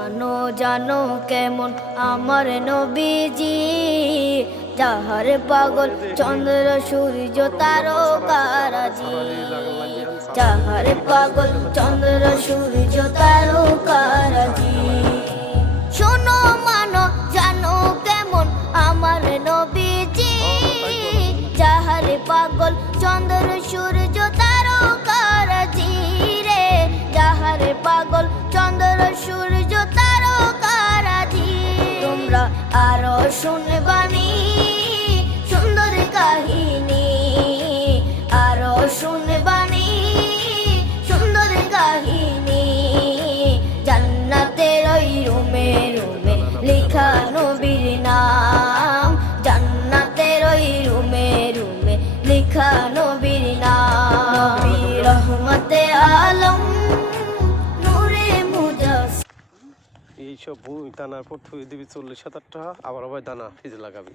মানো জানো কেমন আমার নবীজি, যাহার পাগল চন্দ্র সূর্য তারকারাজি, যাহার পাগল চন্দ্র সূর্য তারকারাজি। শোনো মানো জানো কেমন আমার নবীজি, যাহার পাগল চন্দ্র সূর্য তারকারাজি রে, যাহার পাগল চন্দ্র সূর্য তারকারাজি। তোমরা আরো শুনবানি সুন্দর কাহিনী, আরো শুনবানি সুন্দর কাহিনী। জান্নাতের ওই রুমে রুমে লেখা নবীর নাম, জান্নাতের ওই রুমে রুমে লেখা নবীর নাম। নবী রহমতে আলম নূরে মুজাসসিম। এইসব ভূমি দানার পর থুয়ে দিবি 40-70 টাকা, আবার আবার দানা ফ্রিজে লাগাবি।